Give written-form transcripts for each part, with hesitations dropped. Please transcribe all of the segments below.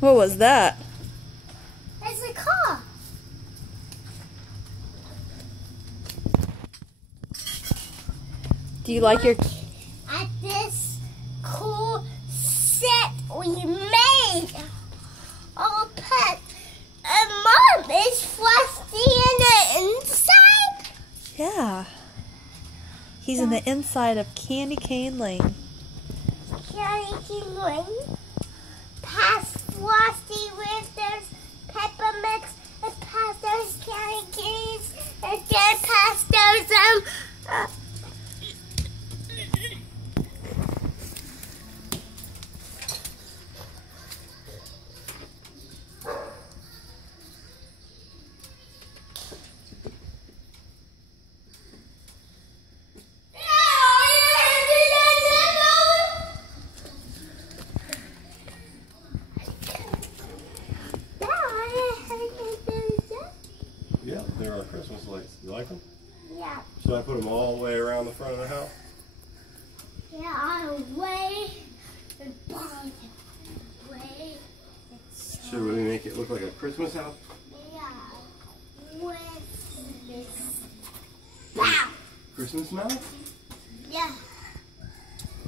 What was that? It's a car. Do you like your... At this cool set we made. All pet. And Mom, is Frosty in the inside? Yeah. He's in the inside of Candy Cane Lane. Candy Cane Lane. Past Frosty with there's Peppermix, and past those candy canes, and then past those Yeah, there are Christmas lights. You like them? Yeah. Should I put them all the way around the front of the house? Yeah, on way and behind way. Should we make it look like a Christmas house? Yeah. With this. Wow. Christmas mouse? Yeah.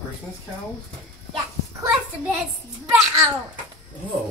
Christmas cows? Yes. Christmas. Wow. Oh.